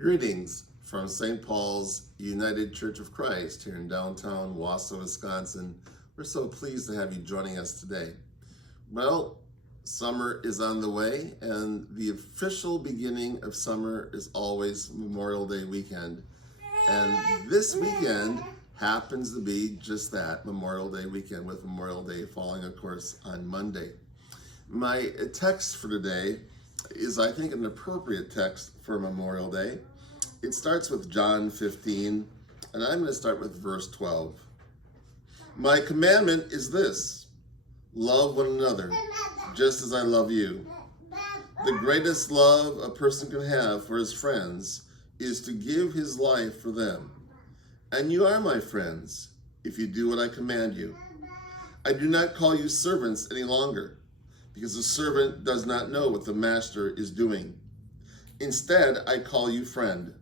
Greetings from St. Paul's United Church of Christ here in downtown Wausau, Wisconsin. We're so pleased to have you joining us today. Well, summer is on the way, and the official beginning of summer is always Memorial Day weekend. And this weekend happens to be just that, Memorial Day weekend, with Memorial Day falling, of course, on Monday. My text for today is, I think, an appropriate text for Memorial Day. It starts with John 15, and I'm going to start with verse 12. My commandment is this: love one another, just as I love you. The greatest love a person can have for his friends is to give his life for them. And you are my friends, if you do what I command you. I do not call you servants any longer, because the servant does not know what the master is doing. Instead, I call you friend,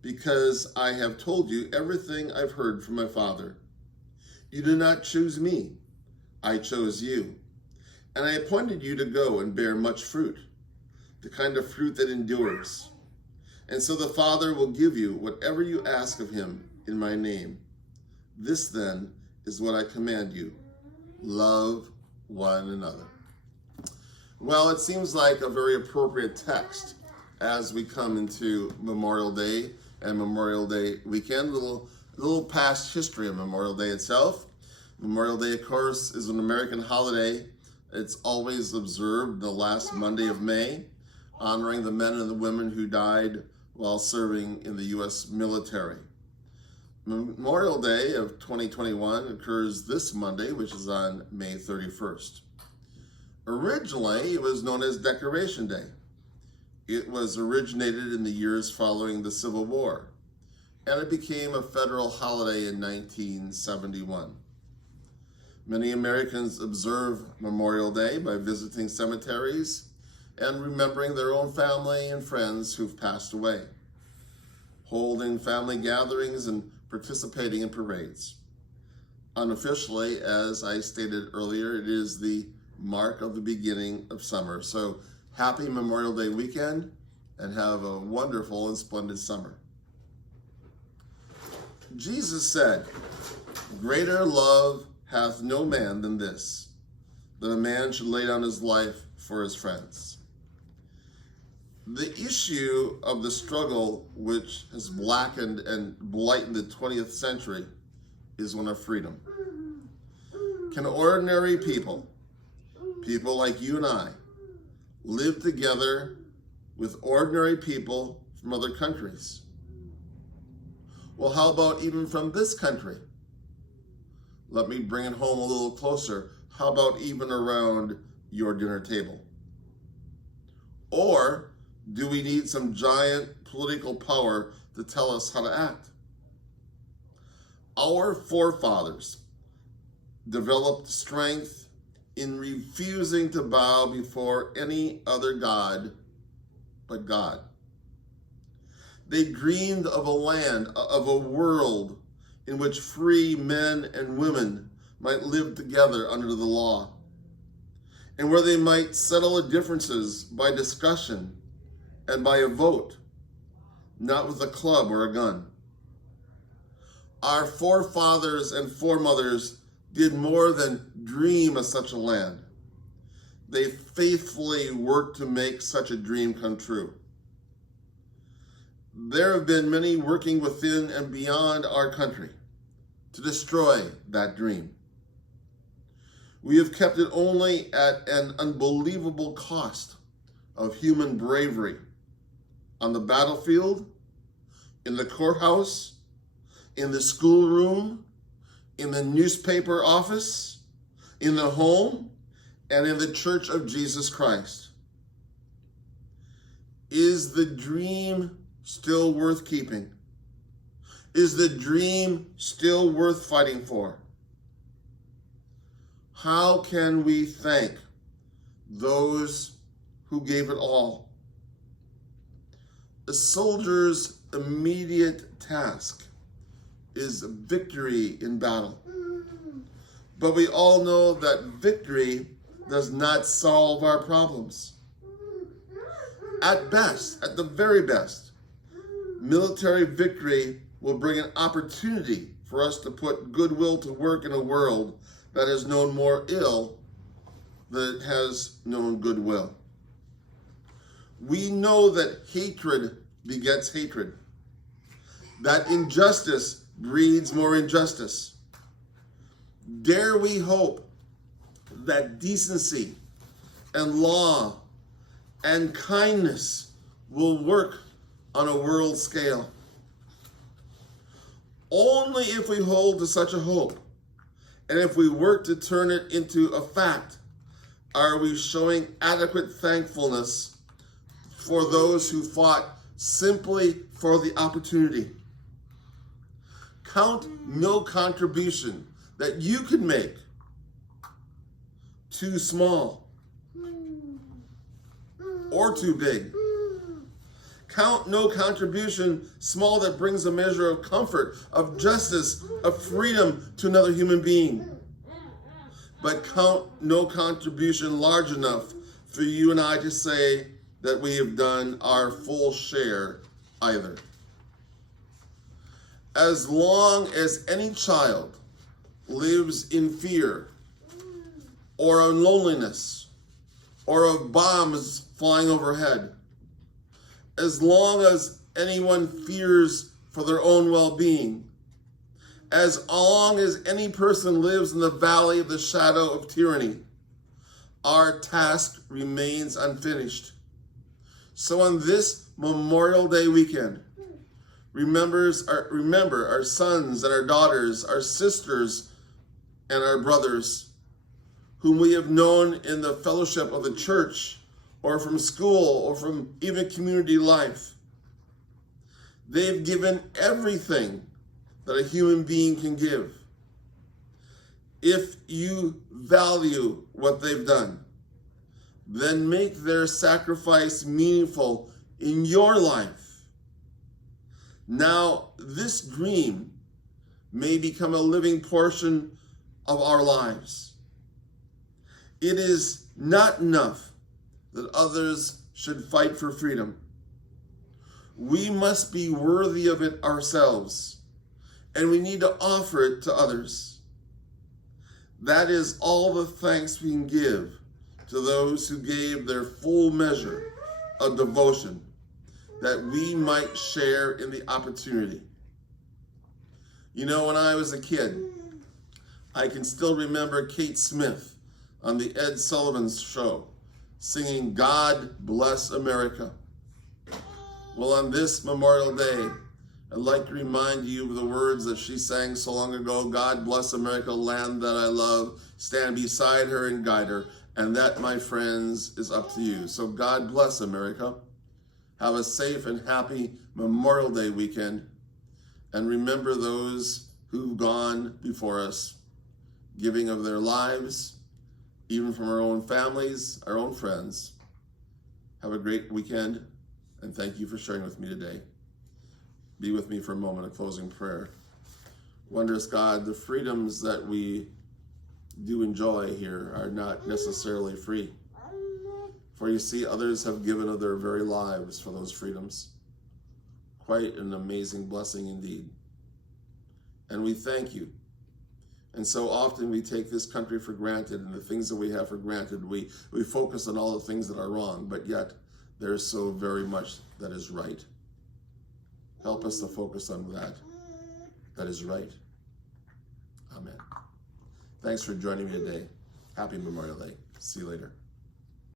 because I have told you everything I've heard from my Father. You did not choose me, I chose you. And I appointed you to go and bear much fruit, the kind of fruit that endures. And so the Father will give you whatever you ask of him in my name. This then is what I command you: love one another. Well, it seems like a very appropriate text as we come into Memorial Day and Memorial Day weekend. A little past history of Memorial Day itself. Memorial Day, of course, is an American holiday. It's always observed the last Monday of May, honoring the men and the women who died while serving in the U.S. military. Memorial Day of 2021 occurs this Monday, which is on May 31st. Originally, it was known as Decoration Day. It was originated in the years following the Civil War, and it became a federal holiday in 1971. Many Americans observe Memorial Day by visiting cemeteries and remembering their own family and friends who've passed away, holding family gatherings and participating in parades. Unofficially, as I stated earlier, it is the mark of the beginning of summer. So happy Memorial Day weekend, and have a wonderful and splendid summer. Jesus said, "Greater love hath no man than this, that a man should lay down his life for his friends." The issue of the struggle which has blackened and blighted the 20th century is one of freedom. Can ordinary people like you and I, live together with ordinary people from other countries? Well, how about even from this country? Let me bring it home a little closer. How about even around your dinner table? Or do we need some giant political power to tell us how to act? Our forefathers developed strength in refusing to bow before any other god but God. They dreamed of a land, of a world in which free men and women might live together under the law, and where they might settle their differences by discussion and by a vote, not with a club or a gun. Our forefathers and foremothers did more than dream of such a land. They faithfully worked to make such a dream come true. There have been many working within and beyond our country to destroy that dream. We have kept it only at an unbelievable cost of human bravery on the battlefield, in the courthouse, in the schoolroom, in the newspaper office, in the home, and in the Church of Jesus Christ. Is the dream still worth keeping? Is the dream still worth fighting for? How can we thank those who gave it all? A soldier's immediate task is victory in battle. But we all know that victory does not solve our problems. At best, at the very best, military victory will bring an opportunity for us to put goodwill to work in a world that has known more ill than it has known goodwill. We know that hatred begets hatred, that injustice breeds more injustice. Dare we hope that decency and law and kindness will work on a world scale. Only if we hold to such a hope, and if we work to turn it into a fact, are we showing adequate thankfulness for those who fought simply for the opportunity. Count no contribution that you can make too small or too big. Count no contribution small that brings a measure of comfort, of justice, of freedom to another human being. But count no contribution large enough for you and I to say that we have done our full share either. As long as any child lives in fear or in loneliness or of bombs flying overhead, as long as anyone fears for their own well-being, as long as any person lives in the valley of the shadow of tyranny, our task remains unfinished. So on this Memorial Day weekend, remember our sons and our daughters, our sisters and our brothers, whom we have known in the fellowship of the church, or from school, or from even community life. They've given everything that a human being can give. If you value what they've done, then make their sacrifice meaningful in your life. Now, this dream may become a living portion of our lives. It is not enough that others should fight for freedom. We must be worthy of it ourselves, and we need to offer it to others. That is all the thanks we can give to those who gave their full measure of devotion, that we might share in the opportunity. You know, when I was a kid, I can still remember Kate Smith on the Ed Sullivan Show singing "God Bless America." Well, on this Memorial Day, I'd like to remind you of the words that she sang so long ago: "God bless America, land that I love, stand beside her and guide her." And that, my friends, is up to you. So God bless America. Have a safe and happy Memorial Day weekend. And remember those who've gone before us, giving of their lives, even from our own families, our own friends. Have a great weekend, and thank you for sharing with me today. Be with me for a moment of closing prayer. Wondrous God, the freedoms that we do enjoy here are not necessarily free. For you see, others have given of their very lives for those freedoms. Quite an amazing blessing indeed. And we thank you. And so often we take this country for granted, and the things that we have for granted, we focus on all the things that are wrong, but yet there's so very much that is right. Help us to focus on that is right. Amen. Thanks for joining me today. Happy Memorial Day. See you later.